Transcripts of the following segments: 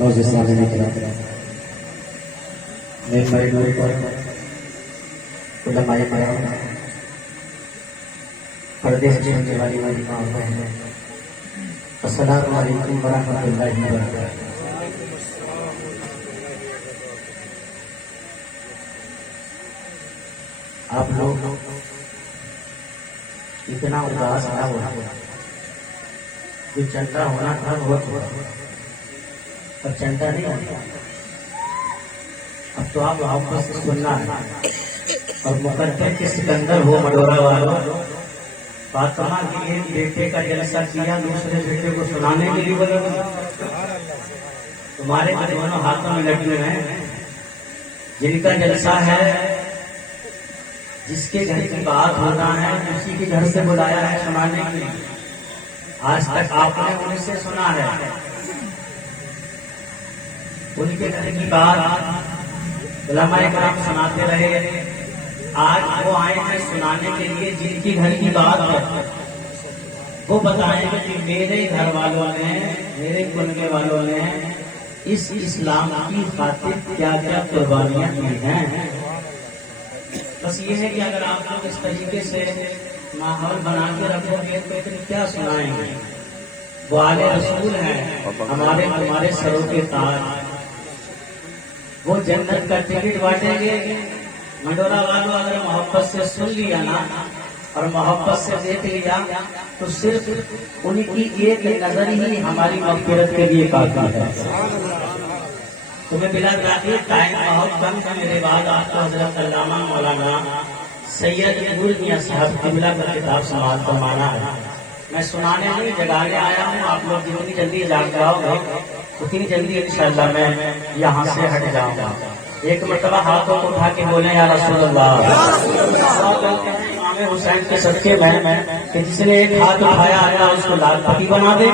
روزے سامنے نکلا میرے بڑے نور پر علماء کرام پردے سے چلنے والی میری ماں بہنیں السلام علیکم ورحمۃ اللہ وبرکاتہ۔ آپ لوگ اتنا اداس نہ ہو، جو چندا ہونا تھا وہ ہوا، اب چندا نہیں ہوتا، اب تو آپ واپس سے سننا ہے اور مقدر کے سکندر ہو مڈورا والوں، فاطمہ کے ایک بیٹے کا جلسہ کیا، دوسرے بیٹے کو سنانے کے لیے بولے تمہارے جو دونوں ہاتھوں میں لگے ہیں، جن کا جلسہ ہے، جس کے گھر کی بات ہونا ہے، اسی کے گھر سے بلایا ہے سنانے کے لیے، آج تک آپ نے ان سے سنا ہے، ان کے گھر کی بات علماء کرام سناتے رہے، آج وہ آئے ہیں سنانے کے لیے جن کی گھر کی بات ہے، وہ بتائیں گے کہ میرے گھر والوں نے، میرے کنبے والوں نے اس اسلام کی خاطر کیا کیا قربانیاں کی ہیں۔ بس یہ ہے کہ اگر آپ لوگ اس طریقے سے ماحول بنا کے رکھو گے تو پھر کیا سنائیں گے۔ وہ آل رسول ہیں، ہمارے تمہارے سروں کے تاج، وہ جنت کا ٹکٹ بانٹیں گے۔ منڈورا والوں اگر محبت سے سن لیا نا اور محبت سے دیکھ لیا تو صرف ان کی ایک نظر ہی ہماری مغفرت کے لیے کافی ہے۔ تمہیں بلا تاخیر ٹائم بہت کم ہے، میرے بعد آپ کو حضرت علامہ مولانا سید نور میاں صاحب قبلہ پر کتاب سماعت فرمانا ہے۔ میں سنانے نہیں جگانے آیا ہوں، آپ لوگ جتنی جلدی جاگ جاؤ گے اتنی جلدی انشاءاللہ میں یہاں سے ہٹ جاؤں گا۔ ایک مرتبہ ہاتھوں کو اٹھا کے بولیں یا رسول اللہ۔ امام حسین کے صدقے میں کہ جس نے ایک ہاتھ اٹھایا اللہ اس کو لال پتی بنا دے،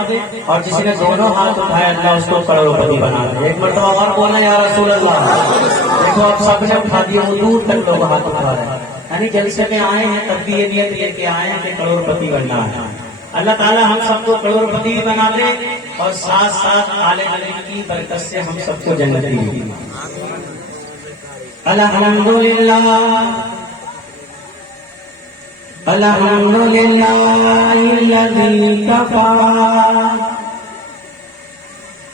اور جس نے دونوں ہاتھ اٹھایا اللہ اس کو کروڑ پتی بنا دے۔ ایک مرتبہ اور بولیں یا رسول اللہ۔ دیکھو اب سب نے اٹھا دیا، وہ دور تک لوگ ہاتھ اٹھا رہے ہیں، یعنی جلسے میں آئے ہیں تب بھی یہ نیت لے کے آئے ہیں کہ کروڑ پتی بننا ہے۔ اللہ تعالیٰ ہم سب کو کروڑ پتی بنا دے اور ساتھ ساتھ آل علیہ کی برکت سے ہم سب کو جنتی دی۔ الحمدللہ الحمدللہ الذی کفا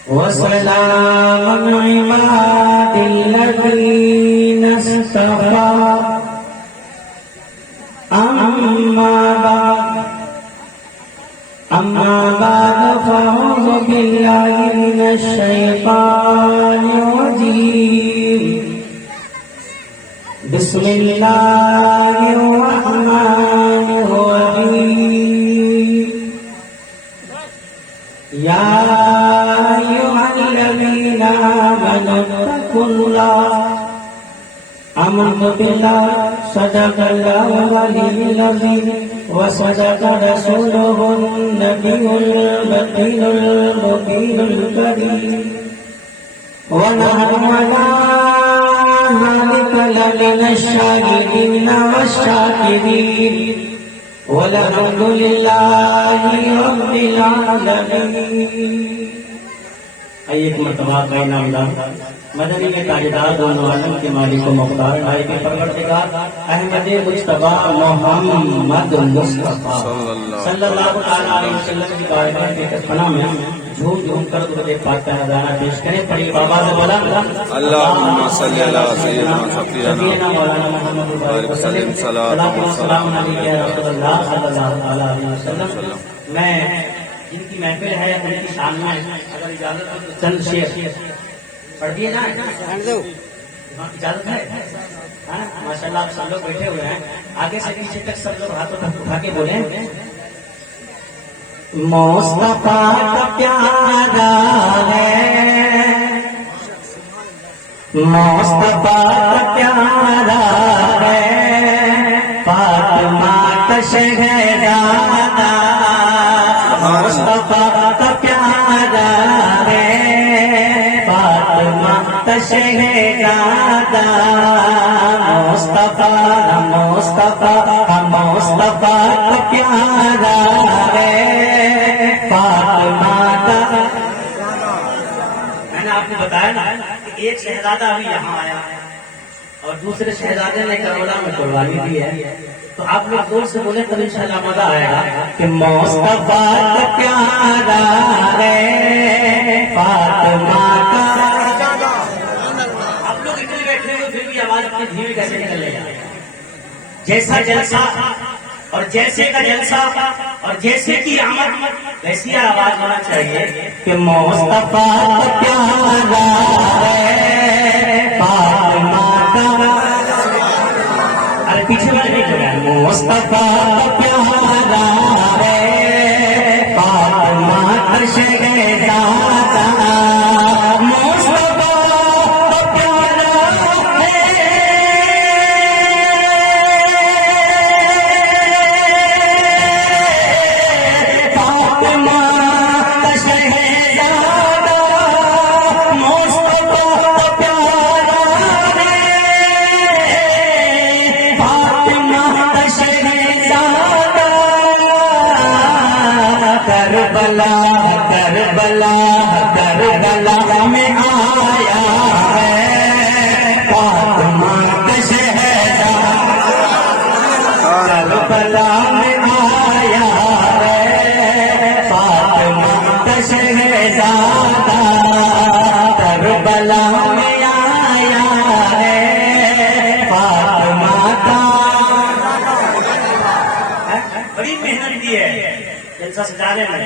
وسلام عباد الذین اصطفى اما بعد فاعوذ باللہ من الشیطان الرجیم، بسم اللہ الرحمن الرحیم، یا ایھا الذین آمنوا اتقوا اللہ، آمنت باللہ، صدق اللہ العلی العظیم، وصدق رسولہ النبی البشیر المبین الکریم، ونحن ذلك لمن الشاهدين والشاكرين، والحمد لله رب العالمين۔ ایک مرتبہ کا نامدار مدنی میں تاجدار دونوں عالم کے مالک و مختار نائب پروردگار احمد مجتبیٰ محمد مصطفیٰ صلی اللہ علیہ وسلم کی بارگاہ کے فنا میں جھوم جھوم کر درود پاک کا نذرانہ پیش کریں۔ پڑھی بابا سے بولا اللہم صلی علی سیدنا شفیعنا مولانا محمد وسلم، صلاۃ و سلام علیہ یا رسول اللہ صلی اللہ علیہ وسلم۔ میں جن کی محفل ہے ان کی شان میں اگر اجازت ہو تو چند شعر پڑھ دیے نا، اجازت ہے؟ ماشاء اللہ آپ سب لوگ بیٹھے ہوئے ہیں، آگے سے پیچھے تک سب لوگ ہاتھوں تک اٹھا کے بولیں۔ مصطفیٰ کا پیارا ہے، مصطفیٰ کا پیارا ہے، فاطمہ کا شہزادہ، مصطفیٰ کا پیارا ہے، فاطمہ کا شہزادہ، مصطفیٰ مصطفیٰ کا پیارا ہے، فاطمہ کا آپ کو بتایا نا کہ ایک شہزادہ ابھی یہاں آیا اور دوسرے شہزادے نے کربلا میں قربانی دی ہے، تو آپ لوگ زور سے بولے تو انشاءاللہ مزہ آئے گا کہ مصطفیٰ کا پیارا ہے فاطمہ کا۔ آپ لوگ اتنے بیٹھے ہو پھر بھی آواز اتنی دھیمی کیسے نکل رہی ہے؟ جیسا جلسہ اور جیسے کا جلسہ اور جیسے کی آمد ویسی آواز ہونا چاہیے کہ مصطفیٰ کا پیارا ہے فاطمہ کا۔ ارے پیچھے والے نہیں جو ہے مصطفیٰ کا پیارا ہے فاطمہ کا شہزادہ، مصطفیٰ کا پیارا ہے فاطمہ کا شہزادہ، مصطفیٰ کا پیارا ہے فاطمہ کا شہزادہ۔ کربلا کربلا کربلا میں آیا ہے فاطمہ کا شہزادہ، کربلا میں آیا ہے فاطمہ کا شہزادہ، کربلا میں آیا ہے فاطمہ کا۔ بڑی محنت کی ہے جلسہ سجانے میں،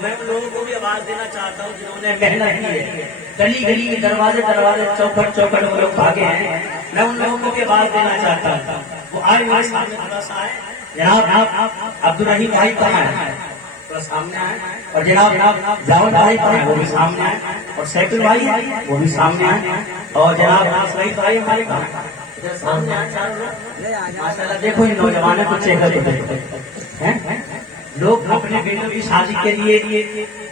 میں ان لوگوں کو بھی آواز دینا چاہتا ہوں جنہوں نے محنت کی ہے، گلی گلی دروازے دروازے چوکھٹ چوکھٹ وہ لوگ بھاگے ہیں، میں ان لوگوں کو بھی آواز دینا چاہتا ہوں۔ وہ آئے میرے سامنے تھوڑا سا آئے، جناب عبدالرحیم بھائی کہاں ہیں؟ تھوڑا سامنے آئے، اور جناب جاون بھائی کہاں ہیں؟ وہ بھی سامنے آئے، اور سیکل بھائی وہ بھی سامنے آئے، اور جناب سعید بھائی ہمارے کہاں ہیں؟ سامنے آئے چاروں لوگ۔ ماشاءاللہ دیکھو ان نوجوانوں کو چہرے کو دیکھو، لوگ اپنے بیٹوں کی شادی کے لیے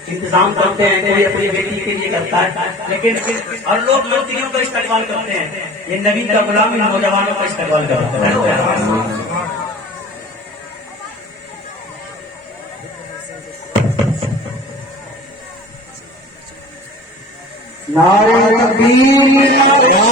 انتظام کرتے ہیں، کوئی اپنی بیٹی کے لیے کرتا ہے، لیکن اور لوگ منتریوں کا استقبال کرتے ہیں، یہ نبی کا غلام ان نوجوانوں کا استقبال کرتے ہیں۔ نعرہ تکبیر، نعرہ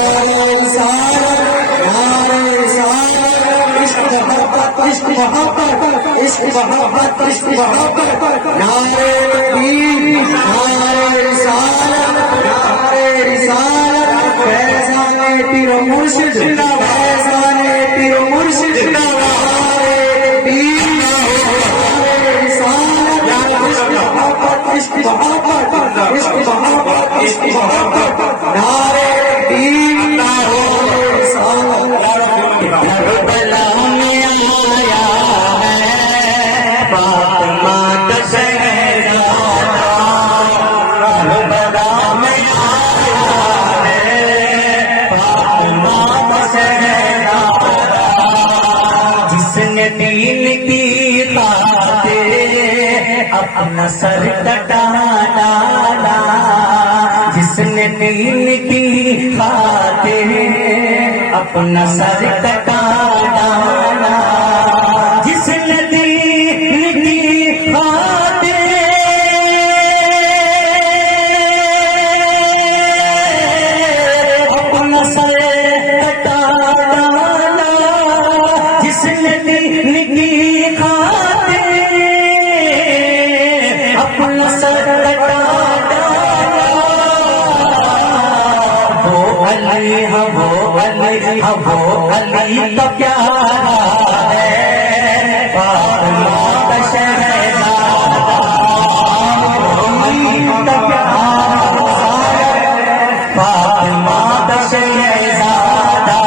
رسالت، نعرہ رسالت، عشق محبت، عشق محبت، عشق محبت، عشق محبت، نعرہ تکبیر، نعرہ رسالت، نعرہ رسالت، فیضان پیر و مرشد، فیضان پیر و مرشد، نعرہ تکبیر، نعرہ رسالت، عشق محبت، عشق محبت، عشق محبت، عشق محبت، نعرہ تکبیر، نعرہ رسالت۔ کربلا میں آیا ہے فاطمہ کا شہزادہ، کربلا میں آیا ہے فاطمہ کا شہزادہ، جس نے دین کی خاطر اپنا سر کٹا ڈالا، جس نے دین کی خاطر اپنا سر کٹا ڈالا، جس نے دین کی خاطر اپنا سر کٹا ڈالا، جس نے دین کی خاطر اپنا سر کٹا ڈالا، وہ علی ہے، وہ علی ہے، وہ علی کا پیارا ہے فاطمہ کا شہزادہ، علی کا پیارا ہے فاطمہ کا شہزادہ۔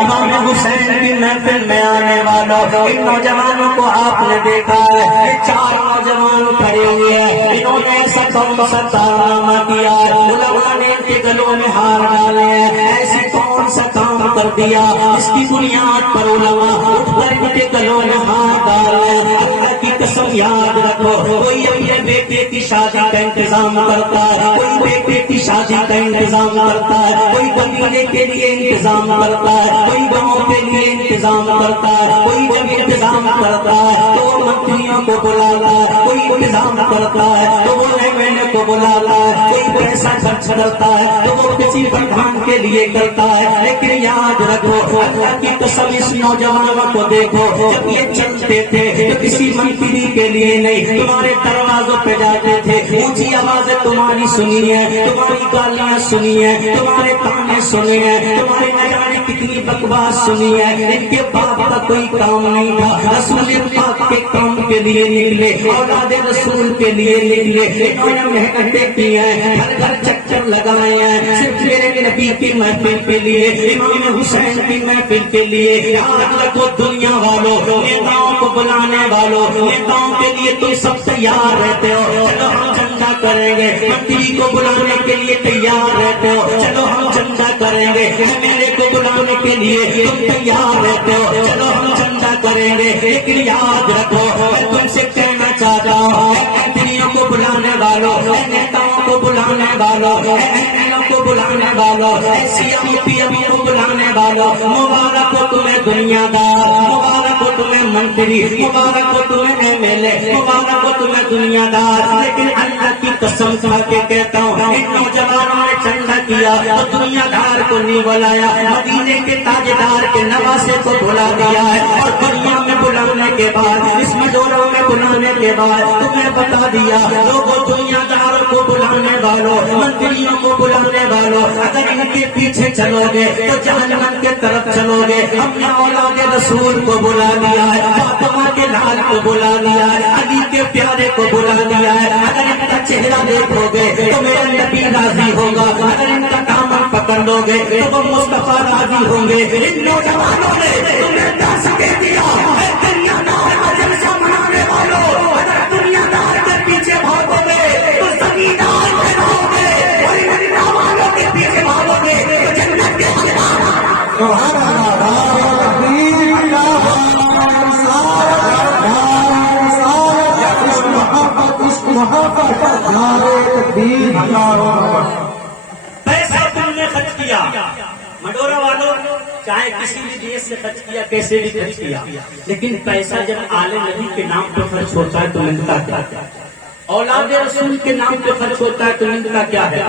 امام حسین کی محفل میں آنے والوں ان نوجوانوں کو آپ نے دیکھا ہے، یہ چار نوجوان کھڑے ہوئے ہیں، انہوں نے ایسا کون سا کارنامہ کیا ہے، علماء نے ان کے گلوں میں ہار ڈالے ہیں، ایسی کون سا کام کر دیا اس کی بنیاد پر علماء اٹھ کر ان کے گلوں میں ہار ڈالے ہیں۔ اللہ کی قسم یاد رکھو، کوئی اپنے بیٹے کی شادی کا انتظام کرتا ہے، کوئی بیٹے کی شادی کا انتظام کرتا ہے، کوئی مدینے کے لیے انتظام کرتا ہے، کوئی گاؤں کے لیے انتظام کرتا ہے، کوئی جب انتظام کرتا ہے تو منتریوں کو بلاتا ہے، کوئی انتظام کرتا ہے تو وہ لینے کو بلاتا ہے، کوئی پیسہ خرچ کرتا ہے تو وہ کسی پردھان کے لیے کرتا ہے، لیکن یاد رکھو اللہ کی قسم اس نوجوانوں کو دیکھو، جب یہ چلتے تھے تو کسی منتری کے لیے نہیں، تمہارے دروازوں پہ جاتے تھے، اونچی آوازیں تمہاری سنی ہے، تمہاری گالیاں سنی ہے، تمہارے تانے سنے ہیں، تمہاری نہ جانے کتنی بکواس سنی ہے، ان کے باپ کا کوئی کام نہیں تھا، رسول پاک کے کام کے لیے نکلے، اولاد رسول کے لیے نکلے، انہوں نے محنتیں کی ہیں، گھر گھر چکر لگائے ہیں، صرف میرے نبی کی محفل کے لیے، امام حسین کی محفل کے لیے۔ یاد رکھو دنیا والوں، نیتاؤں کو بلانے والوں، نیتاؤں کے لیے تم سب تیار رہتے ہو، چلو ہم چندہ کریں گے، منتری کو بلانے کے لیے تیار رہتے ہو، چلو ہم چندہ کریں گے، میرے کو بلانے کے لیے تم تیار رہتے ہو، چلو ہم چندہ کریں گے، لیکن یاد رکھو میں تم سے کہنا چاہتا ہوں، منتریوں کو بلانے والوں، نیتاؤں کو بلانے والوں، ایم کو بلانے والوں، سی ایم پی ایم کو بلانے والوں، مبارک ہو تمہیں دنیا دار، مبارک ہو تمہیں منتری، مبارک ہو تمہیں ایم ایل اے، مبارک ہو تمہیں دنیا دار، لیکن اللہ کی قسم کھا کے کہتا ہوں ان نوجوانوں نے چندہ کیا تو دنیا دار کو نہیں بلایا، مدینے کے تاجدار کے نواسے کو بلا دیا ہے، اور دنیا میں بلانے کے بعد، اس مجوروں میں بلانے کے بعد تمہیں بتا دیا لوگوں، دنیا دار کو بلانے والوں، منتریوں کو بلانے والوں، اگر ان کے پیچھے چلو گے تو جہنم کے طرف چلو گے۔ ہم نے اولاد رسول کو بلا لیا ہے، فاطمہ کے لال کو بلا لیا ہے، علی کے پیارے کو بلا لیا ہے، اگر ان کا چہرہ دیکھو گے تو میرا نبی راضی ہوگا، اگر ان کا دامن پکڑ لو گے تو وہ مصطفیٰ راضی ہوں گے۔ ان نوجوانوں نے تمہیں دس کے دیا ہے، دنیا دار کا جلسہ منانے والوں، اگر دنیا دار کے پیچھے بھاگو گے تو زمیندار میں رہو گے، اور ان نوجوانوں کے پیچھے بھاگو گے تو جنت کے پیسہ تم نے خرچ کیا، مڈورا والوں چاہے کسی بھی دیش سے خرچ کیا، کیسے بھی خرچ کیا، لیکن پیسہ جب آل نبی کے نام پہ خرچ ہوتا ہے تو ملتا کیا؟ اولاد رسول کے نام پہ خرچ ہوتا ہے تو ملتا کیا ہے؟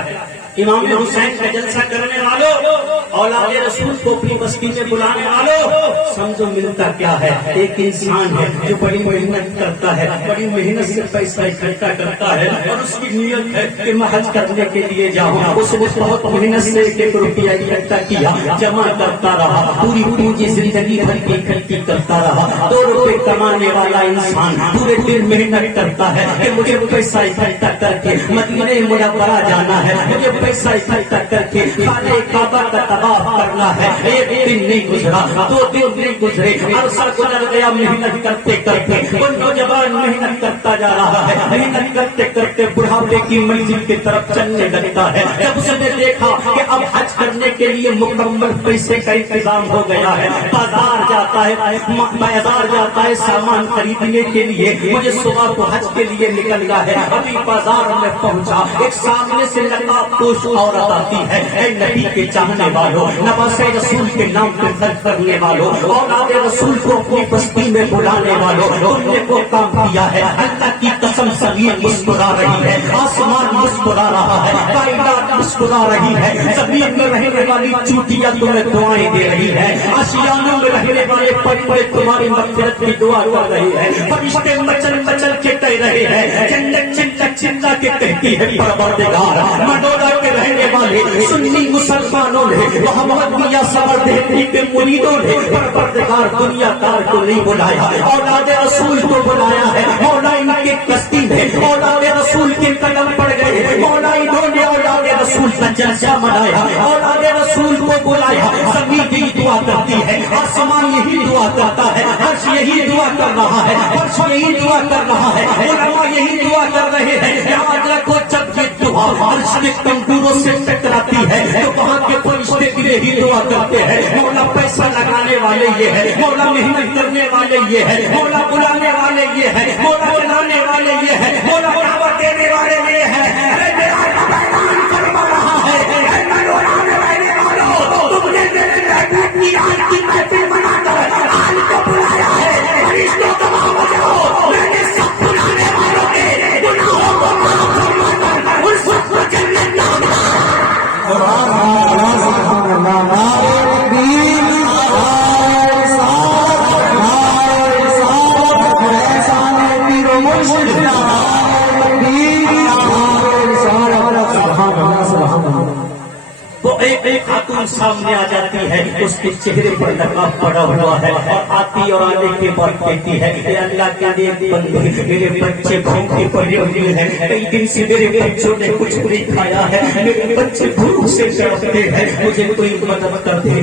امام حسین کا جلسہ کرنے والوں، اولاد رسول کو اپنی بستی میں بلانے والوں، سمجھو ملتا کیا ہے؟ ایک انسان ہے جو بڑی محنت کرتا ہے، بڑی محنت سے پیسہ اکٹھا کرتا ہے، اور اس کی نیت ہے کہ میں حج کرنے کے لیے جاؤں، اس نے بہت محنت سے ایک ایک روپیہ اکٹھا کیا، جمع کرتا رہا، پوری پونجی زندگی بھر کی اکٹھی کرتا رہا۔ 2 روپے کمانے والا انسان پورے دن محنت کرتا ہے کہ مجھے پیسہ اکٹھا کر کے مدینہ منورہ جانا ہے، مجھے پیسہ اکٹھا کر کے خانہ کعبہ کا طواف کرنا ہے۔ ایک دن نہیں گزرا، 2 دن نہیں گزرے، عرصہ گزر گیا، محنت کرتے کرتے وہ نوجوان محنت کرتا جا رہا ہے، محنت کرتے کرتے بڑھاپے کی منزل کی طرف چلنے لگتا ہے۔ جب اس نے دیکھا کہ اب حج کرنے کے لیے مکمل پیسے کا انتظام ہو گیا ہے، بازار جاتا ہے سامان خریدنے کے لیے، مجھے صبح کو حج کے لیے نکلنا ہے، ابھی بازار میں پہنچا، ایک سامنے سے نقاب پوش عورت آتی ہے، اے نبی کے چاہنے والوں، نواز رسول کے نام پہ خرچ کرنے والوں، اولاد رسول کو اپنی بستی میں بلانے والوں، تم نے وہ کام کیا ہے۔ اللہ کی قسم زمین مسکرا رہی ہے، آسمان مسکرا رہا ہے، کائنات مسکرا رہی ہے، زمین میں رہنے والی چوٹیاں تمہیں دعائیں دے رہی ہے، آشیانوں میں رہنے والے پرندے تمہاری مغفرت کی دعا کر رہے ہیں، فرشتے مچل مچل کے کہہ رہے ہیں، جنت چلا چلا کے کہتی ہے پروردگار۔ مڈورا کے رہنے والے سنی مسلمانوں نے، محمد میاں صبر دیوی کے مریدوں نے پروردگار دنیا دار کو نہیں بلایا، اولاد رسول کو بلایا ہے۔ مولا ان کی کشتی میں اولاد رسول کے قدم پڑ گئے، مولا انہوں نے اولاد رسول کا جلسہ منایا، اولاد رسول کو بلایا۔ زمین یہی دعا کرتی ہے، آسمان یہی دعا کرتا ہے، عرش یہی دعا کر رہا ہے، فرش یہی دعا کر رہا ہے، علماء یہی دعا کر رہے ہیں۔ یاد رکھو جب یہ دعا عرش کے کنکوروں سے ٹکراتی ہے تو وہاں کے فرشتے بھی یہی دعا کرتے ہیں، مولا پیسہ لگانے والے یہ ہے، مولا محنت کرنے والے یہ ہے، مولا بلانے والے یہ ہے، مولا چلانے والے یہ ہے، مولا دعوت دینے والے یہ ہے۔ اے میرا رب اعلان فرما رہا ہے، اے منورانے والے والوں، وہ ایک خاتون سامنے آ جاتی ہے، اس کے چہرے پر نقاب پڑا ہوا ہے اور آتی اور آنے کے بعد کہتی ہے اے اللہ کے نیک بندے، میرے بچے بھوکے پڑے ہوئے ہیں، کئی دن سے میرے بچوں نے کچھ نہیں کھایا ہے، میرے بچے بھوک سے تڑپتے ہیں، مجھے کوئی مدد کر دے۔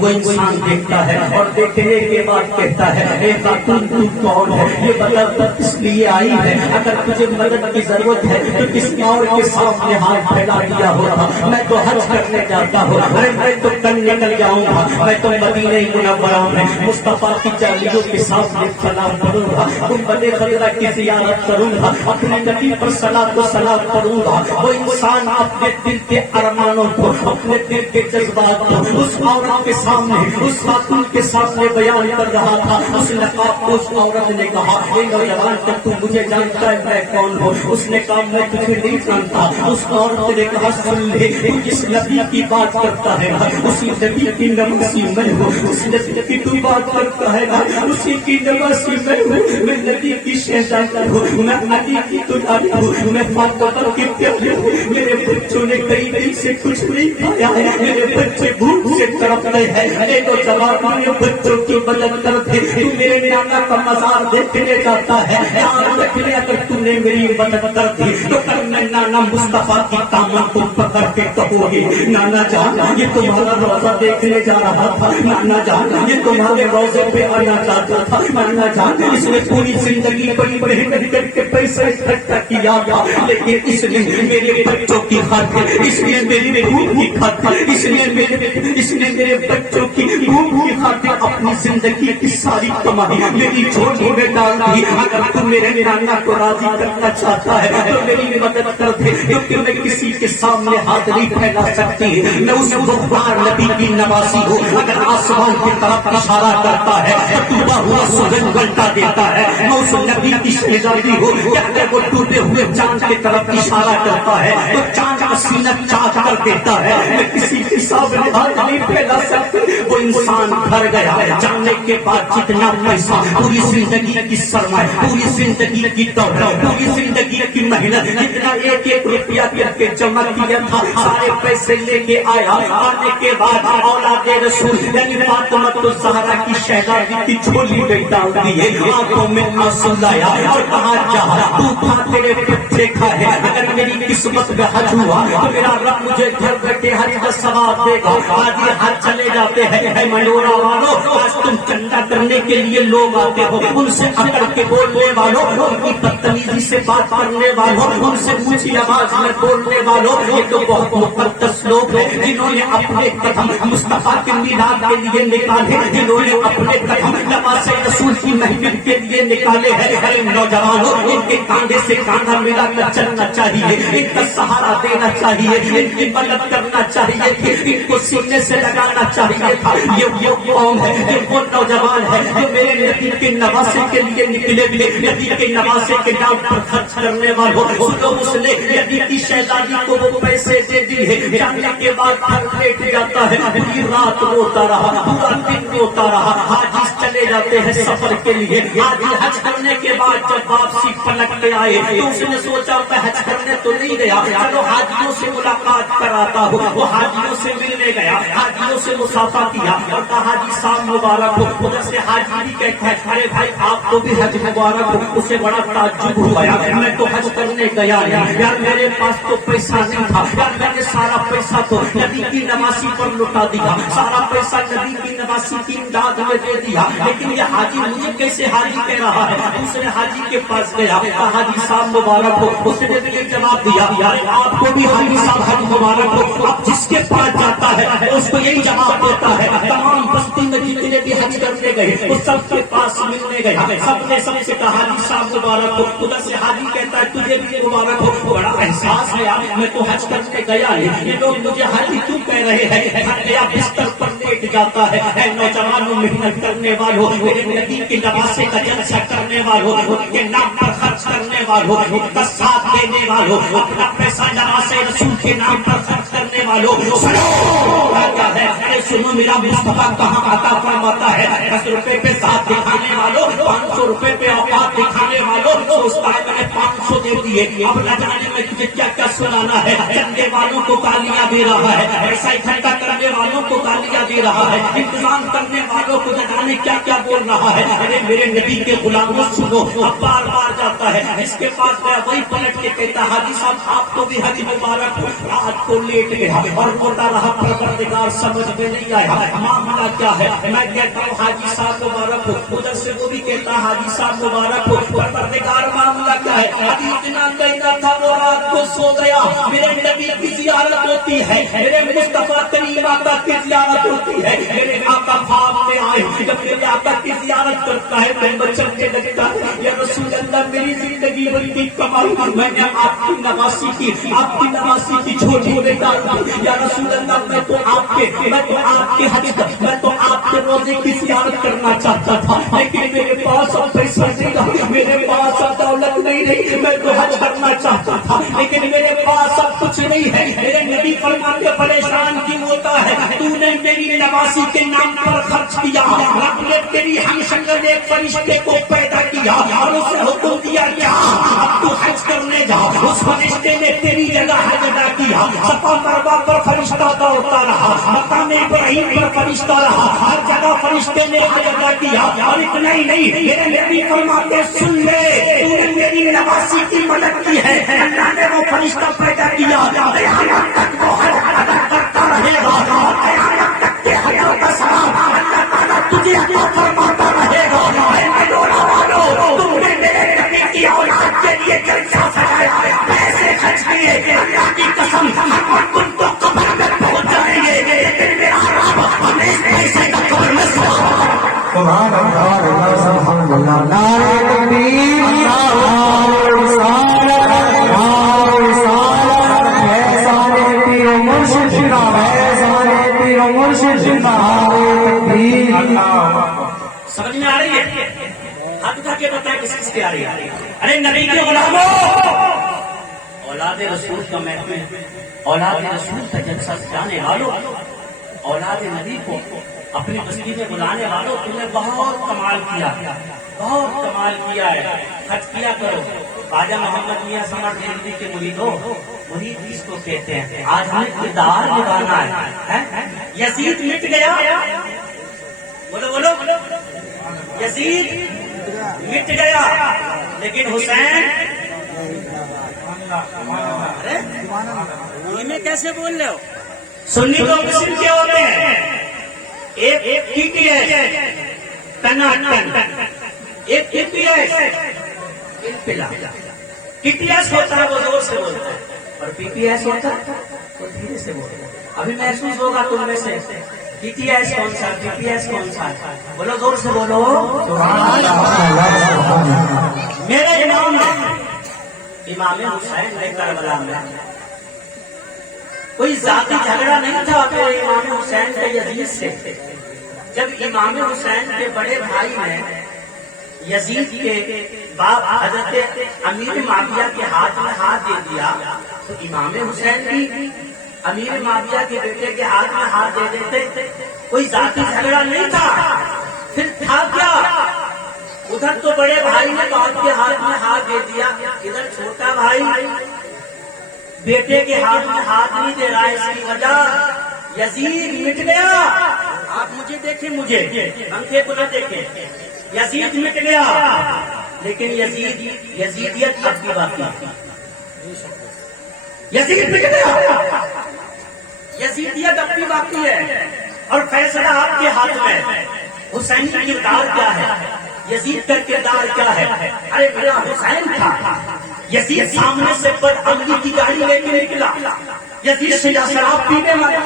وہ انسان دیکھتا ہے اور دیکھنے کے بعد کہتا ہے اے خاتون تو کون ہے، یہ بتا کس لیے آئی ہے، اگر تجھے مدد کی ضرورت ہے تو کسی اور کے سامنے ہاتھ پھیلا دیا ہوگا، میں تو حج کرنے جاتا ہوں، میں تو کل نکل جاؤں گا، میں تو مدینہ منورہ میں مصطفیٰ کی جالیوں کے سامنے سلام پڑھوں گا، گنبد خضرا کی زیارت کروں گا، اپنے نبی پر صلاۃ و سلام پڑھوں گا۔ وہ انسان اپنے دل کے ارمانوں کو، اپنے دل کے جذبات کو اس عورت کے سامنے، اس خاتون کے سامنے بیان کر رہا تھا۔ اس نقاب کو اس عورت نے کہا اے نوجوان کہ تو مجھے جانتا ہے میں کون ہوں؟ اس نے کہا میں تجھے نہیں جانتا۔ اس عورت نے کہا سن لے، تو جس نبی کی بات کرتا ہے اسی نبی کی نواسی میں ہوں، اس نبی کی تو بات کرتا ہے اسی کی نواسی میں ہوں، میں نبی کی شہزادی ہوں، میں نبی کی دلہن ہوں، میں فاطمہ کی پیاری ہوں، میرے بچوں نے کئی دن سے کچھ نہیں کھایا ہے، میرے بچے بھوک سے تڑپ رہے ہیں، اے نوجوان میرے بچوں کی مدد کر دے، تو میرے نانا کا مزار دیکھنے جاتا ہے، یاد رکھنے اگر تم نے میری مدد کر دی تو کل میں نانا مصطفیٰ کی دامن کو پکڑ کے کہوں گی نانا جان یہ تمہارا روزہ دیکھنے جا رہا تھا، نانا جان یہ تمہارے روزے پہ آنا چاہتا تھا، نانا جان اس نے پوری زندگی بڑی محنت کر کے پیسہ اکٹھا کیا تھا، لیکن اس نے میرے بچوں کی خاطر، اس نے میری بھوک کی خاطر، اس نے میرے بچوں کی بھوک کی خاطر اپنی زندگی کی ساری کمائی میری جھولی میں ڈال دی۔ اگر تم میرے نانا کو راضی کرنا چاہتا ہے تو میری مدد کر دے، کیونکہ میں کسی کے سامنے ہاتھ نہیں پھیلا سکتی، میں اس غفار نبی کی نواسی ہوں۔ اگر آسمان کی طرف اشارہ کرتا ہے تو ٹوٹا ہوا سورج پلٹا دیتا ہے، میں اس نبی کی شہزادی ہوں کہ اگر وہ ٹوٹے ہوئے چاند کی طرف اشارہ کرتا ہے تو چاند کا سینہ چاک کر دیتا ہے، میں کسی کے سامنے ہاتھ نہیں پھیلا سکتی۔ وہ انسان گھر گیا، جانے کے بعد جتنا پیسہ، پوری زندگی کی سرمایہ، پوری زندگی کی دولت، پوری زندگی کی محنت، جتنا ایک ایک روپیہ کر کے جمع کیا تھا سارے پیسے لے کے آیا۔ آنے کے بعد اولاد رسول یعنی فاطمہ الزہرا کی شہزادی کی جھولی میں ڈال دیے، آنکھوں میں آنسو لایا اور کہا جا تو کھا تیرے بچے کھائے، اگر میری قسمت میں حج ہوا تو میرا رب مجھے گھر بیٹھے حج کا ثواب دے گا۔ آج یہ حج چلے جاتے ہیں، اے منورہ والوں آج تم چندہ کرنے کے لیے لوگ آتے ہو، ان سے اکڑ کے بولنے والوں، ان کی بدتمیزی سے بات کرنے والوں، ان سے اونچی آواز میں بولنے والوں، یہ تو بہت مقدس لوگ ہیں جنہوں نے اپنے قدم مصطفیٰ کے میلاد کے لیے نکالے، جنہوں نے اپنے قدم لباس رسول کی محفل کے لیے نکالے ہیں۔ ارے نوجوانوں ان کے کاندھے سے کاندھا ملا کر چلنا چاہیے، ان کا سہارا دینا چاہیے، ان کی مدد کرنا چاہیے، ان کو سینے سے لگانا چاہیے تھا۔ یہ وہ قوم ہے، یہ وہ نوجوان ہے جو میرے نبی کے نواسے کے لیے نکلے ہوئے، نبی کے نواسے کے نام پر خرچ کرنے والوں، اس نے نبی کی شہزادی کو وہ پیسے دے دیے، جانے کے بعد گھر بیٹھ جاتا ہے، پوری رات روتا رہا، پورا دن روتا رہا۔ حاجی چلے جاتے ہیں سفر کے لیے، حاجی حج کرنے کے بعد جب واپسی پلٹ کے آئے تو اس نے سوچا میں حج کرنے تو نہیں گیا، چلو حاجیوں سے ملاقات کراتا ہوں۔ وہ حاجیوں سے ملنے گیا، حاجیوں سے مسافہ کیا اور کہا حاجی صاحب مبارک ہو۔ ادھر سے حاجی بھی کہتا ہے ارے بھائی آپ کو بھی حج مبارک ہو۔ اسے بڑا تعجب ہوا، میں تو حج کرنے گیا یار، میرے پاس تو پیسہ نہیں تھا یار، میں نے سارا پیسہ تو نبی کی نواسی پر لٹا دیا، سارا پیسہ نبی کی نواسی کی امداد میں دے دیا، لیکن یہ حاجی مجھے کیسے حاجی کہہ رہا ہے؟ دوسرے حاجی کے پاس گیا، کہا حاجی صاحب مبارک ہو۔ اس نے بھی جواب دیا یار آپ کو بھی حاجی صاحب حج مبارک ہو۔ اب جس کے پاس جاتا ہے اس کو یہی جواب دیتا ہے، تمام بستی میں جتنے بھی حج کرنے گئے وہ سب کے پاس ملنے گئے، سب نے سب سے کہا حاجی صاحب مبارک ہو۔ ادھر سے حاجی کہتا ہے تجھے بھی مبارک ہو۔ بڑا احساس ہے یار میں تو حج کرنے گیا ہے، یہ لوگ مجھے حاجی کیوں کہہ رہے ہیں؟ ہر نیا بستر پر لیٹ جاتا ہے، اے نوجوانوں محنت کرنے والوں، میرے نبی کے نواسے کا جلسہ کرنے والوں، ان کے نام پر خرچ کرنے والوں، ان کا ساتھ دینے والوں، اپنا پیسہ نواسے رسول کے نام پر خرچ کرنے والوں سنو کیا ہے، ارے سنو میرا مصطفیٰ کہاں عطا فرماتا ہے، 10 روپے پہ ساتھ دکھانے والوں، 500 روپے پہ اوقات دکھانے والوں، سوچتا ہے میں نے 500 دے دیے، اب نہ جانے میں تجھے کیا کیا سنانا ہے، چندے والوں کو گالیاں دے رہا ہے، ایسا اکٹھا کرنے والوں کو گالیاں دے رہا ہے، انتظام کرنے والوں کو نہ جانے کیا کیا بول رہا ہے، ارے میرے نبی کے غلاموں سنو، اب بار بار جاتا ہے، اس کے پاس گیا وہی پلٹ کے کہتا حاجی صاحب آپ کو بھی حج مبارک ہو، رات کو لیٹ گیا اور بولتا رہا پروردگار سمجھ میں نہیں آیا معاملہ کیا ہے، میں کہتا ہوں حاجی صاحب مبارک ہو، ادھر سے وہ بھی کہتا حاجی صاحب مبارک ہو، پروردگار معاملہ کیا ہے، ابھی اتنا کہتا تھا وہ رات کو سو گیا، میرے نبی کی زیارت ہوتی ہے، میرے مصطفیٰ کریم آقا کی زیارت ہوتی ہے، میرے آقا خواب میں آئے، جب میرے آقا کی زیارت کرتا ہے میں بچنے لگتا ہے، یا رسول اللہ میری زندگی بڑی کمائی، میں نے آپ کی نواسی کی چھوٹی بیٹا، یا رسول اللہ میں تو آپ کے حج میں تو آپ کے روزے کی زیارت کرنا چاہتا تھا، لیکن میرے پاس اب پیسہ نہیں رہا، میرے پاس اب دولت نہیں رہی، میں تو حج کرنا چاہتا تھا لیکن میرے پاس اب کچھ نہیں ہے، میرے نبی فرماتے پریشان کیوں ہوتا ہے، تو نے میری نواسی کے نام پر خرچ کیا، رب نے تیری ہم شکل ایک فرشتے کو پیدا کیا اور اسے حکم دیا کیا اب تو حج کرنے جا، اس فرشتے نے تیری جگہ حج ادا کیا، صفا مروہ پر فرشتہ دوڑتا رہا، مقام ابراہیم پر فرشتہ رہا، ہر جگہ فرشتے نے حج ادا کیا، اور اتنا ہی نہیں میرے نبی فرماتے سن لے تو نے میری نواسی کی مدد کی ہے، اللہ نے وہ فرشتہ پیدا کیا، قیامت تک وہ حج ادا کرتا رہے گا، قیامت تک کے حجوں کا ثواب اللہ تعالیٰ تجھے عطا فرماتا رہے گا، اے مدورہ والو تم نے میرے نبی کی اولاد کے لیے جلسہ سجایا، پیسے خرچ کیے، اللہ کی قسم ہم اور تم تو قبر میں پہنچ جائیں گے، لیکن میرا رب ہمیں اس پیسے کا قبر میں سبحان اللہ سبحان اللہ نعرہ تکبیر نعرہ رسالت ہے سارے پیر و مرشد نام ہے سارے پیر و مرشد نعرہ تکبیر سمجھ میں آ رہی ہے، حد تک یہ بتائیں کس کس کی آ رہی ہے، ارے نبی کے غلاموں اولاد رسول کا محفل، اولاد رسول کا جلسہ سجانے والوں، اولاد نبی کو اپنی بستی میں بلانے والوں، تم نے بہت کمال کیا، بہت کمال کیا ہے، حج کیا کرو، خواجہ محمد میاں سمر دہلوی کے مریدوں، مرید اس کو کہتے ہیں، آج ہمیں کردار نبھانا ہے، یزید مٹ گیا، بولو بولو یزید مٹ گیا لیکن حسین، میں کیسے بول رہے ہو، سنی تو مسلم کے ہوتے ہیں، ایک پی ٹی ایس ایک P T S P T S ہوتا ہے وہ زور سے بولتا ہے اور پی ٹی ایس ہوتا ہے وہ دھیرے سے بولتا ہے، ابھی محسوس ہوگا تم میں سے پی ٹی ایس کون سا پی ٹی ایس کون سا ہے، بولو زور سے بولو، میرے امام حسین ہے کربلا میں، کوئی ذاتی جھگڑا نہیں تھا میرے امام حسین کا یزید سے، جب امام حسین کے بڑے بھائی نے یزید کے باپ حضرت امیر معاویہ کے ہاتھ میں ہاتھ دے دیا تو امام حسین بھی امیر معاویہ کے بیٹے کے ہاتھ میں ہاتھ دے دیتے، کوئی ذاتی جھگڑا نہیں تھا، پھر تھا کیا، ادھر تو بڑے بھائی نے باپ کے ہاتھ میں ہاتھ دے دیا، ادھر چھوٹا بھائی بیٹے کے ہاتھ میں ہاتھ نہیں دے رہا، اس کی وجہ یزید مٹ گیا، آپ مجھے دیکھیں، مجھے انکھیں کو نہ دیکھیں، یزید مٹ گیا لیکن یزیدیت اب بھی باقی، یزید مٹ گیا، یزیدیت اب بھی باقی ہے اور فیصلہ آپ کے ہاتھ میں، حسین کا کردار کیا ہے، یزید کا کردار کیا ہے، ارے میرا حسین تھا، یزید سامنے سے بدعملی کی گاڑی لے کے نکلا، یزید سے شراب پینے والا،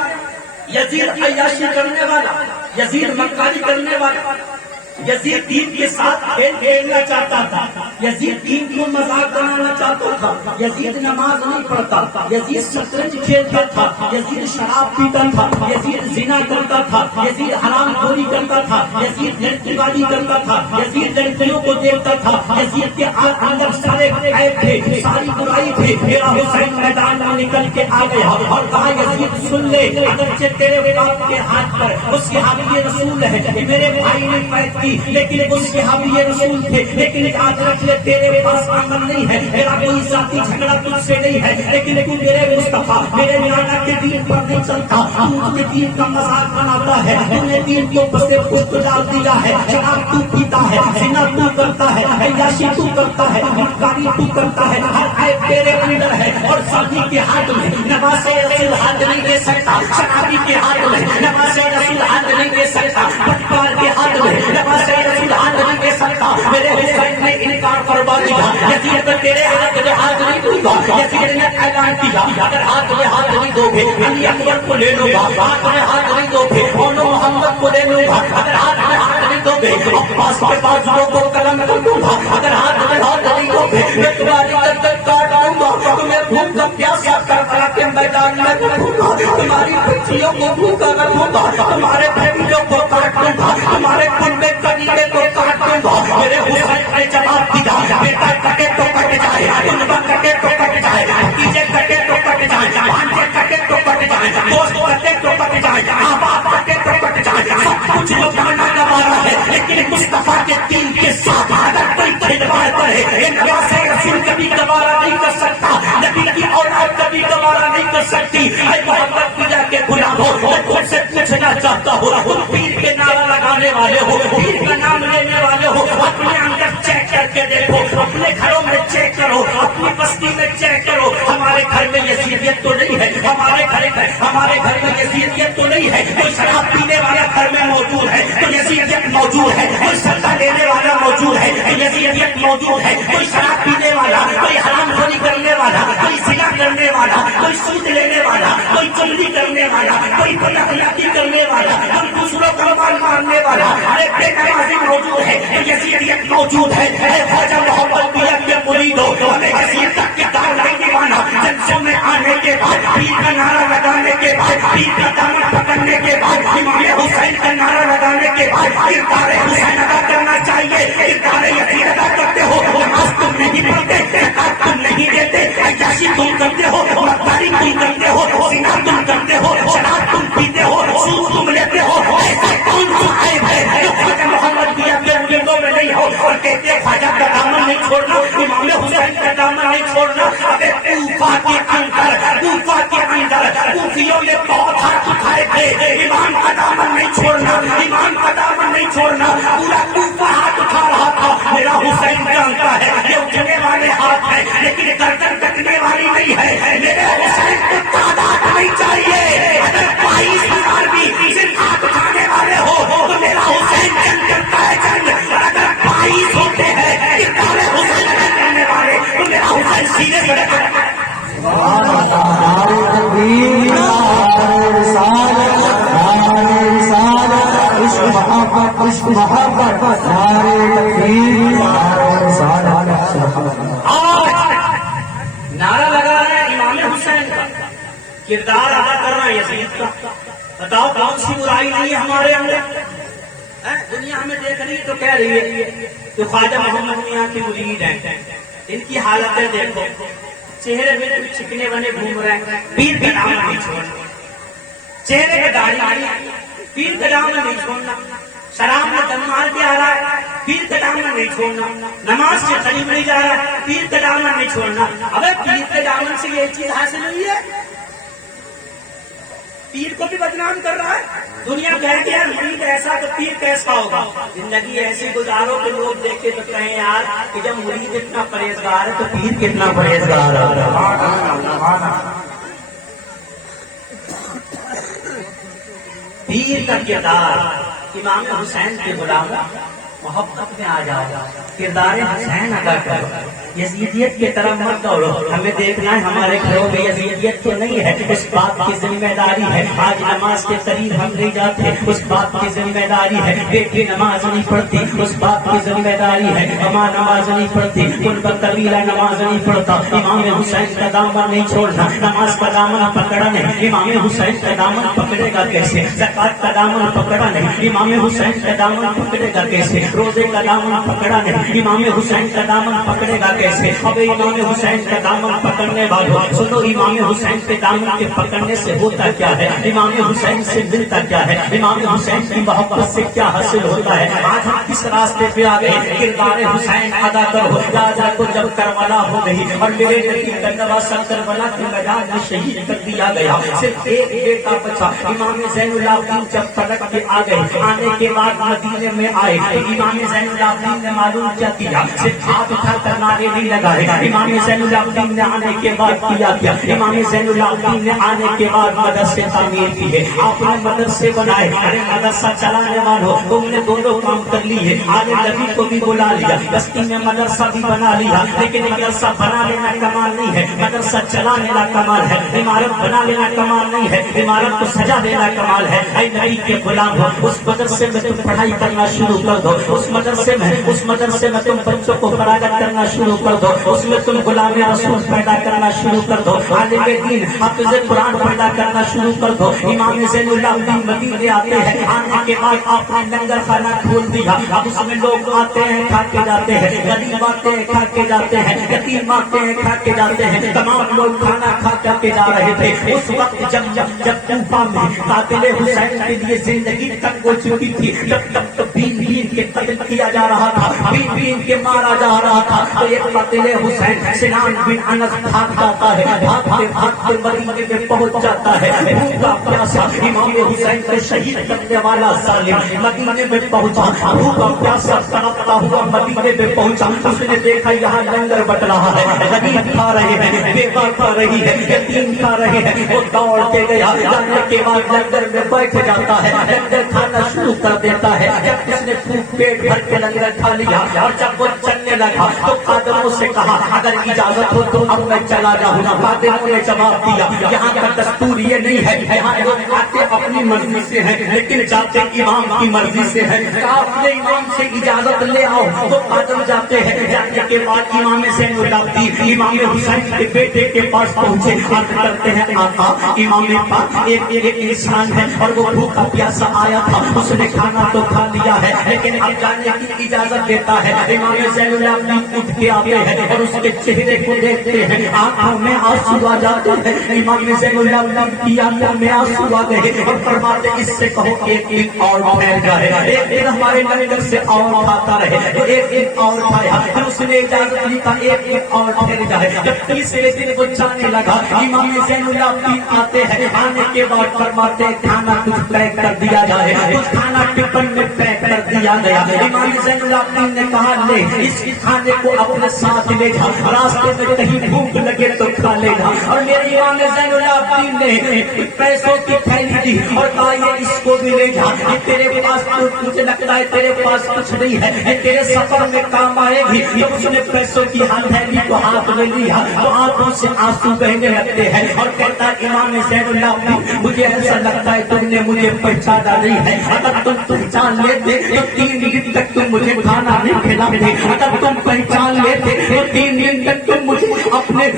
یزید عیاشی کرنے والا، یزید مکاری کرنے والا، یزید دین کے ساتھ کھیل کھیلنا چاہتا تھا، یزید دین کو مذاق بنانا چاہتا تھا، یزید نماز نہیں پڑھتا، یزید شطرنج کھیلتا تھا، یزید شراب پیتا تھا، یزید زنا کرتا تھا، یزید حرام خوری کرتا تھا، یزید لڑکی بازی کرتا تھا، یزید لڑکیوں کو دیکھتا تھا، یزید کے اندر سارے عیب تھے، ساری برائی تھی۔ میرا حسین میدان میں نکل کے آ گیا اور کہا یزید سن لے، اگرچہ تیرے باپ کے ہاتھ پر اس صحابی رسول ہے، میرے بھائی نے بیعت کی لیکن اس صحابی رسول تھے، لیکن یاد رکھ لے تیرے پاس عمل نہیں ہے، میرا کوئی ذاتی جھگڑا تجھ سے نہیں ہے، لیکن تو میرے مصطفیٰ میرے نانا کے دین پر نہیں چلتا، تو اپنے دین کا مذاق بناتا ہے، تو نے دین کے اوپر سے پشت ڈال دیا ہے، شراب تو پیتا ہے، زنا تو کرتا ہے، عیاشی تو کرتا ہے، بدکاری تو کرتا ہے، ہر عیب تیرے اندر ہے، اور ساتھی کے ہاتھ میں نماز رسول ہاتھ نہیں دے سکتا، شرابی کے ہاتھ میں نماز رسول ہاتھ نہیں دے سکتا، بدکار کے ہاتھ میں نماز رسول ہاتھ نہیں دے سکتا۔ میرے حسین نے انکار فرما دیا، یزید تیرے ہاتھ میں ہاتھ نہیں دوں گا، یزید نے اعلان کیا اگر ہاتھ میں ہاتھ نہیں دو گے علی اکبر کو لے لوں گا، ہاتھ میں ہاتھ نہیں دو گے مولو محمد کو لے لوں گا، اگر ہاتھ میں ہاتھ نہیں دو گے عباس کے بازوؤں کو قلم کر دوں گا، اگر ہاتھ میں ہاتھ نہیں دو گے میں تمہاری گردن کاٹ دوں گا، تمہیں بھوک کا پیاسا کر کر کے میدان میں رکھوں گا، تمہاری بچیوں کو بھوکا رکھوں گا، تمہارے بھائیوں کو کاٹ دوں گا، تمہارے خون میں قریبے کو کاٹ دوں گا۔ میرے حسین نے جواب دیا بیٹا کٹے تو کٹ جائے، کنبا کٹے تو کٹ جائے، بھتیجے کٹے تو کٹ جائے، بھانجے کٹے تو کٹ جائے، دوست کٹے تو کٹ جائے، احباب کٹے تو کٹ جائے، سب کچھ لوٹانا گوارا ہے، لیکن مصطفیٰ کے دین کے ساتھ اگر کوئی کھلواڑ کرے یہ نواز رسول کبھی گوارا نہیں کر سکتا، نبی کی اولاد کبھی گوارا نہیں کر سکتی۔ اے محمد پوجا کے غلام ہو تم سے پوچھنا چاہتا ہوں، تم پیر کے نعرہ لگانے والے ہو، پیر کا نام لینے والے ہو، اپنے اندر چیک کر کے دیکھو، اپنے گھروں میں چیک کرو، اپنی بستی میں چیک کرو، ہمارے گھر میں یزیدیت تو نہیں ہے، ہمارے گھر میں یزیدیت تو نہیں ہے، کوئی شراب پینے والا گھر میں موجود ہے تو یزیدیت موجود ہے، کوئی سزا لینے والا موجود ہے تو یزیدیت موجود ہے، کوئی شراب پینے والا، کوئی حرام خوری کرنے والا، کوئی زنا کرنے والا، کوئی سود لینے والا، کوئی چغلی کرنے والا، کوئی بد اخلاقی کرنے والا، کوئی دوسروں کو مال مارنے والا، ارے بے نمازی موجود ہے تو یزیدیت موجود ہے۔ اے خواجہ محمد پیر کے مریدو ہمیں یزیدیت کی دعوت نہیں دیوانا، جلسوں میں آنے کے بعد پیر کا نعرہ لگانے کے بعد، پیر کا دامن پکڑنے کے بعد، امام حسین کا نعرہ لگانے کے بعد کردار حسین ادا کرنا چاہیے، کردار یزید ادا کرتے ہو، نماز تم نہیں پڑھتے، زکات تم نہیں دیتے، عیاشی تم کرتے ہو، بدکاری تم کرتے ہو، زنا تم کرتے ہو، شراب تم پیتے ہو، سود تم لیتے ہو، ایسا کون سا عیب ہے جو خواجہ محمد دیا کے مریدوں میں نہیں ہو؟ اور کہتے ہیں خواجہ کا دامن نہیں چھوڑنا، امام حسین کا دامن نہیں چھوڑنا۔ ابے کوفہ کے اندر کوفیوں نے بہت ہاتھ اٹھائے تھے، امام کا دامن نہیں چھوڑنا، امام کا دامن نہیں چھوڑنا، پورا کوفہ ہاتھ اٹھا رہا تھا۔ میرا حسین جانتا ہے یہ اٹھنے والے ہاتھ ہیں لیکن گردن کٹنے والی نہیں ہے، میرے حسین کو تعداد نہیں چاہیے، اگر 22,000 بھی صرف ہاتھ اٹھانے والے ہو تو میرا حسین جنگ کرتا ہے جنگ، اور اگر 22 ہوتے ہیں کردار حسین ادا کرنے والے تو میرا حسین سینے سے لگتا ہے۔ نعرہ تکبیر، نعرہ رسالت، نعرہ رسالت، عشق محبت، عشق محبت، نعرہ تکبیر، نعرہ رسالت۔ نعرہ لگا رہے ہیں امام حسین کا، کردار ادا کر رہا ہے یزید کا۔ بتاؤ کون سی برائی نہیں ہے ہمارے اندر؟ دنیا ہمیں دیکھ رہی تو کہہ رہی ہے کہ خواجہ محمد میاں کی مرید ہیں، ان کی حالتیں دیکھو، چہرے میں کچھ چکنے بنے گھوم رہے ہیں، پیر کا دامن نہیں چھوڑنا، چہرے پہ داڑھی، پیر کا دامن نہیں چھوڑنا، شراب میں دم مار کے آ رہا ہے، پیر کا دامن نہیں چھوڑنا، نماز سے قریب نہیں جا رہا ہے، پیر کا دامن نہیں چھوڑنا۔ ابے پیر کے دامن سے یہ چیز حاصل ہوئی ہے، پیر کو بھی بدنام کر رہا ہے۔ دنیا کہتی ہے مرید ایسا تو پیر کیسا ہوگا؟ زندگی ایسی گزارو کہ لوگ دیکھ کے تو کہیں یار کہ جب مرید اتنا پرہیزگار ہے تو پیر کتنا پرہیزگار ہے۔ پیر کا کردار امام حسین کے غلام محبت میں آ جاؤ، کردار حسین ادا کرو۔ یزیدیت کی طرف مت دوڑو، ہمیں دیکھنا ہے ہمارے گھروں میں یزیدیت تو نہیں ہے، اس بات کی ذمہ داری ہے آج نماز کے قریب ہم نہیں جاتے، اس بات کی ذمہ داری ہے بیٹی نماز نہیں پڑھتی، اس بات کی ذمہ داری ہے ماں نماز نہیں پڑھتی، ان کا قبیلہ نماز نہیں پڑھتا، امام حسین کا دامن نہیں چھوڑنا، نماز کا دامن پکڑا نہیں، امام حسین کا دامن پکڑے گا کیسے؟ زکات کا دامن پکڑا نہیں، امام حسین کا دامن پکڑے گا کیسے؟ روزے کا دامن پکڑا نہیں، امام حسین کا دامن پکڑے گا کیسے؟ اب امام حسین کا دامن پکڑنے والوں سنو، امام حسین کے دامن کے پکڑنے سے ہوتا کیا ہے؟ امام حسین سے ملتا کیا ہے؟ امام حسین کی محبت سے کیا حاصل ہوتا ہے؟ آج ہم کس راستے پہ آ گئے؟ کردار حسین ادا کرو، راجا کو جب کربلا ہو گئی اور میرے نبی کا نواسا کربلا کے میدان میں شہید کر دیا گیا، صرف ایک بیٹا بچا، امام زین العابدین جب فلک کے آ گئے، آنے کے بعد مدینے میں آئے، امام زین العابدین نے معلوم کیا کیا؟ صرف ہاتھ اٹھا کر نعرے نہیں لگائے، امام زین العابدین نے آنے کے بعد کیا کیا؟ امام زین العابدین نے آنے کے بعد مدرسے تعمیر کیے، آپ نے مدرسے بنائے، ارے مدرسہ چلانے والوں تم نے دونوں کام کر لیے، آج نبی کو بھی بلا لیا، بستی میں مدرسہ بھی بنا لیا، لیکن مدرسہ بنا لینا کمال نہیں ہے، مدرسہ چلا لینا کمال ہے، عمارت بنا لینا کمال نہیں ہے، عمارت کو سجا دینا کمال ہے۔ اے نبی کے غلام ہو، اس مدرسے میں تم پڑھائی کرنا شروع کر دو، اس مدرسے میں تم بچوں کو فراغت کرنا شروع کر دو، اس میں تم غلام رسول پیدا کرنا شروع کر دو، عالم دین حافظ قرآن پیدا کرنا شروع کر دو۔ امام زین العابدین مدینے آتے ہیں، آنے کے بعد آپ نے لنگر خانہ کھول دیا، اب اس میں لوگ آتے ہیں کھا کے جاتے ہیں، غریب آتے ہیں کھا کے جاتے ہیں، یتیم آتے ہیں کھا کے جاتے ہیں، تمام لوگ کھانا کھا کر کے جا رہے تھے۔ اس وقت جب کوفہ میں قاتل حسین کے لیے زندگی تنگ ہو چکی تھی، جب بین کے قتل کیا جا رہا تھا، بین کے مارا جا رہا تھا، تو یہ قاتل حسین سنان بن انس بھاگ جاتا ہے، بھاگتے مدینے میں پہنچ جاتا ہے، بھوکا پیاسا امام حسین کو شہید کرنے والا ظالم مدینے میں پہنچا، بھوکا پیاسا تڑپتا ہوا مدینے میں پہنچا، اس نے دیکھا یہاں لنگر بٹ رہا ہے، غریب کھا رہے ہیں، بیوہ کھا رہی ہے، یتیم کھا رہے ہیں، وہ دوڑ کے گیا، جانے کے بعد لنگر میں بیٹھ جاتا ہے، لنگر کھانا شروع کر دیتا ہے، جب اس نے خوب پیٹ بھر کے لنگر کھا لیا اور جب وہ چلنے لگا تو خادموں سے کہا اگر اجازت ہو تو اب میں چلا جاؤں۔ خادموں نے جواب دیا یہاں کا دستور یہ نہیں ہے، یہاں لوگ آتے اپنی مرضی سے ہیں لیکن جاتے امام کی مرضی سے ہیں، اپنے امام سے اجازت لے آؤ تو خادم جاتے ہیں، جانے کے بعد امام زین العابدین امام حسین کے بیٹے کے پاس پہنچے، عرض کرتے ہیں آقا امام پاک ایک انسان ہے اور وہ بھوکا پیاسا آیا تھا، اس نے کھانا تو کھا لیا ہے لیکن اب جانے کی اجازت دیتا ہے۔ امام زین العابدین اٹھ کے آتے ہیں اور اس کے چہرے کو دیکھتے ہیں، آنکھوں میں آنسو آ جاتے ہیں، امام زین العابدین کی آنکھوں میں آنسو آ گئے اور فرماتے اس سے کہو ایک اور ٹھہر جائے، ایک ہمارے لنگر سے اور کھاتا رہے، ایک اور کھایا، پھر اس نے اجازت دی تھا ایک اور ٹھہر جائے۔ جب تیسرے دن وہ جانے لگا امام زین العابدین آتے ہیں، آنے کے بعد فرماتے کھانا کچھ پیک کر دیا جائے، کچھ کھانا ٹفن میں پیک کر دیا گیا۔ امام زین العابدین نے کہا لے اس کھانے کو اپنے ساتھ لے جا، راستے میں کہیں بھوک لگے تو کھا لے گا۔ اور میرے امام زین العابدین نے پیسوں کی تھیلی دی اور کہا یہ اس کو بھی لے جا، یہ تیرے پاس مجھے لگتا ہے تیرے پاس کچھ نہیں ہے، یہ تیرے سفر میں کام آئے گی۔ جب اس نے پیسوں کی تھیلی کو ہاتھ میں لیا تو آنکھوں سے آنسو بہنے لگتے ہیں اور کہتا ہے امام زین العابدین مجھے ایسا لگتا ہے تم نے مجھے پہچانا نہیں ہے، اگر تم پہچان لیتے تو 3 دن تک تم مجھے کھانا نہیں کھلاتے، اگر تم پہچان لیتے تو 3 دن تک تم مجھے اپنے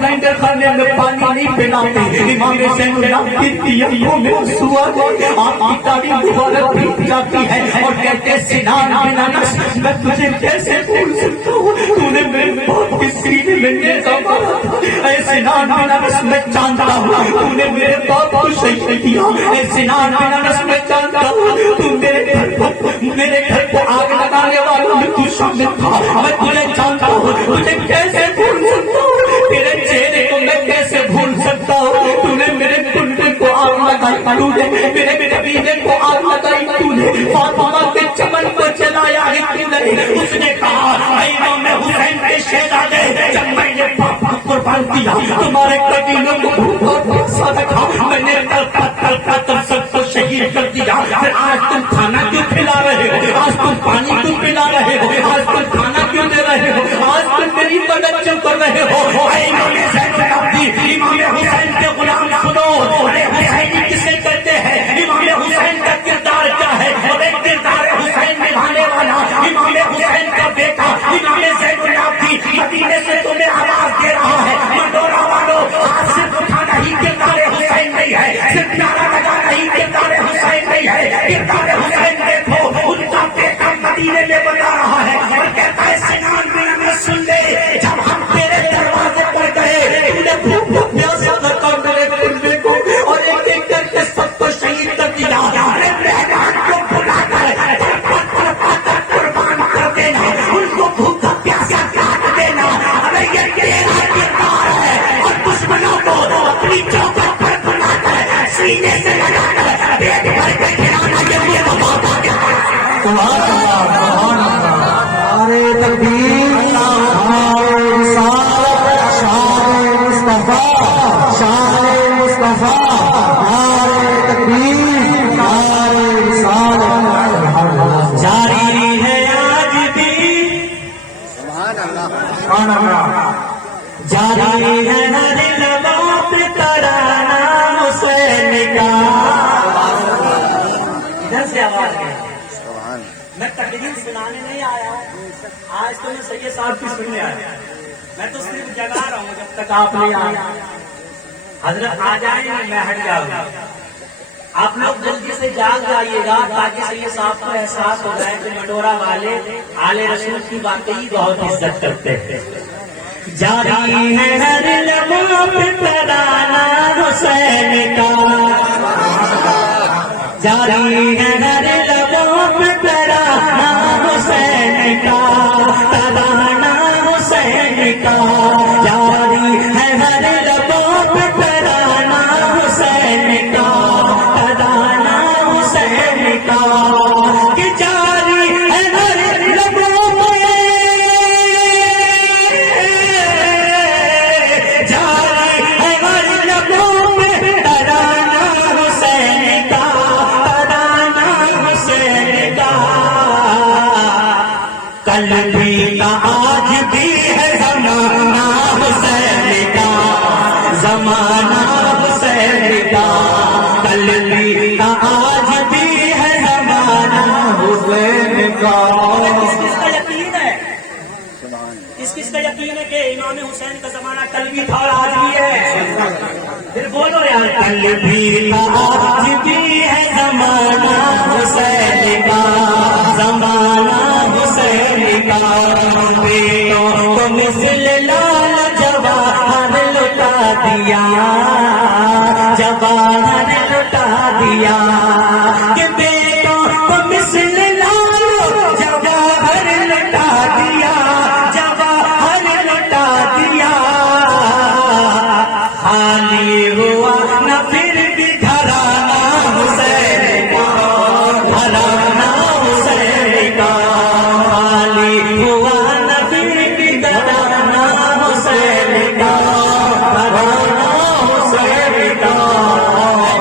لنگر خانے میں پانی نہیں پلاتے۔ امام زین العابدین کی آنکھوں میں آنسو آ گئے، آپ کی تعریف مبارک بھیگ جاتی ہے اور کہتے سنان بن انس میں تجھے کیسے بھول سکتا ہوں، تو نے میرے باپ کے سینے میں نیزہ مارا تھا، اے سنان بن انس میں جانتا ہوں تو نے میرے باپ کو شہید کیا، اے سنان بن انس میں جانتا ہوں تو میرے گھر کو آگ لگانے والوں میں تو شامل تھا، میں تجھے جانتا ہوں، تجھے کیسے بھول سکتا ہوں، تیرے چہرے کو میں کیسے بھول سکتا ہوں، تو نے میرے کنبے کو آگ لگائی، تو نے میرے قبیلے کو آگ لگائی، تو نے فاطمہ کے چمن کو جلایا ہے، تو نے اس نے کہا اے امام حسین کے شہزادے جب میں نے باپ کو قربان کیا تمہارے قبیلوں کو بھوکا پیاسا رکھا، میں نے تڑپا سب کو شہید کر دیا، پھر آج تم کھانا کیوں کھلا رہے ہو، آج تم پانی کیوں پلا رہے ہو، آج تم کھانا کیوں دے رہے ہو، آج تم میری مدد سے آواز گیا. سبحان میں تقریر سنانے نہیں آیا ہوں, آج تو میں سید صاحب کی سننے آیا. میں تو صرف جگا رہا ہوں جب تک آپ نہیں آئے. حضرت آ جائیں گے میں ہٹ جاؤں گا. آپ لوگ جلدی سے جاگ جائیے گا تاکہ سید صاحب کو احساس ہو جائے کہ مٹورا والے آل رسول کی باتیں ہی بہت عزت کرتے ہیں. جاری ہے ہر لبوں پہ ترانہ حسین کا, جاری ہے ہر لبوں پہ ترانہ حسین کا, ترانہ حسین کا. جاری ہے ہر لبوں پہ ترانہ حسین کا, ترانہ حسین کا. کہ جاری ہے ہر لبوں پہ, جاری ہے ہر لبوں پہ ترانہ حسین کا, ترانہ حسین کا. کل بھی نہ آج بھی ہے زمانہ حسین کا, زمانہ حسین کا. کل بھی نہ آج بھی ہے زمانہ حسین کا. کس کس کا یقین ہے, کس کا یقین ہے کہ امام حسین کا زمانہ کل بھی تھا اور آج بھی ہے؟ پھر بولو یار. کل بھی نہ آج بھی ہے زمانہ حسین کا, زمانہ حسین کا. بیٹوں کو مثل لال جواہر لٹا دیا, جواہر لٹا دیا. کہ بیٹوں کو مثل لال جواہر لٹا دیا, جواہر لٹا دیا. خالی ہوا نہ پھر بھی گھرانہ حسین کا, گھرانہ حسین کا. خالی ہوا نہ پھر بھی گھرانہ حسین کا, گھرانہ حسین کا.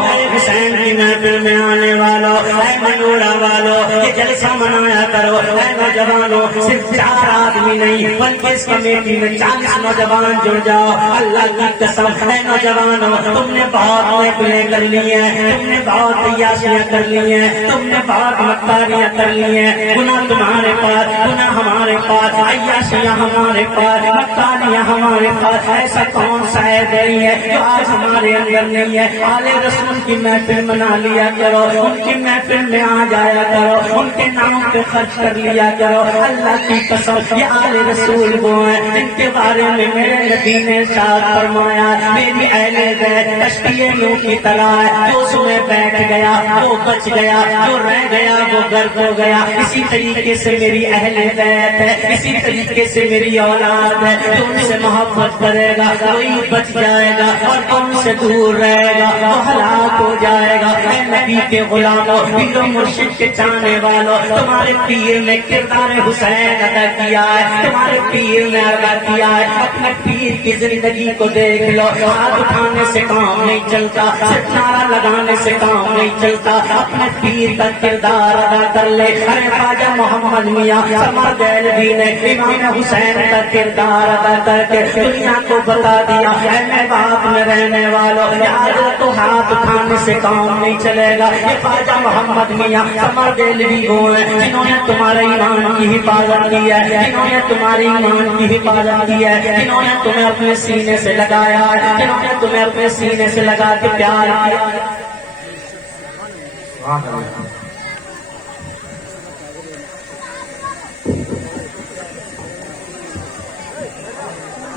اے حسین کی محفل میں آنے والوں, اے منوڑا والوں, یہ جلسہ منایا کرو. اے نوجوانوں, صرف 4 آدمی نہیں بلکہ اس کمیٹی میں 40 نوجوان جڑ جاؤ. اللہ کی قسم, اے نوجوانوں, تم نے بہت محفلیں کر لی ہیں, تم نے بہت عیاشیاں کر لی ہیں, تم نے بہت مکاریاں کر لی ہیں. گناہ تمہارے پاس, گناہ ہمارے پاس, عیاشیاں ہمارے پاس, مکاریاں ہمارے پاس. ایسا کون سا ہے نہیں ہے جو آج ہمارے اندر نہیں ہے. آل رسول کی محفل منا لیا کرو, ان کی محفل میں آ جایا کرو, ان کے نام پہ خرچ کر لیا کرو. اللہ کی قسم, یہ آل رسول وہ ہیں جن کے بارے میں میرے نبی نے ارشاد فرمایا, میری اہل بیت کشتی نوح کی طرح ہے, جو اس میں بیٹھ گیا وہ بچ گیا, جو رہ گیا وہ غرق ہو گیا. اسی طریقے سے میری اہل بیت ہے, اسی طریقے سے میری اولاد ہے. جو ان سے محبت کرے گا وہی بچ جائے گا, اور ان سے دور رہے گا وہ ہلاک ہو جائے گا. اے نبی کے غلاموں, پیر و مرشد کے چاہنے والوں, تمہارے پیر نے کردار حسین ادا کیا ہے, تمہارے پیر نے ادا کیا ہے. اپنے پیر کی زندگی کو دیکھ لو. ہاتھ اٹھانے سے کام نہیں چلتا, صرف نعرہ لگانے سے کام نہیں چلتا. اپنے پیر کا کردار ادا کر لے. ارے خواجہ محمد میاں سمر دہلوی نے امام حسین کا کردار ادا کر کے دنیا کو بتا دیا, اے میں باپ میں رہنے والوں, یاد تو ہاتھ اٹھانے سے کام نہیں چلے گا. یہ خواجہ محمد میاں سمر دہلوی وہ ہیں جنہوں نے تمہارے ایمان کی حفاظت کی ہے, جنہوں نے تمہاری ایمان کی حفاظت کی ہے, جنہوں نے تمہیں اپنے سینے سے لگایا ہے, جنہوں نے تمہیں اپنے سینے سے لگا کے پیار کیا.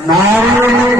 نعرہ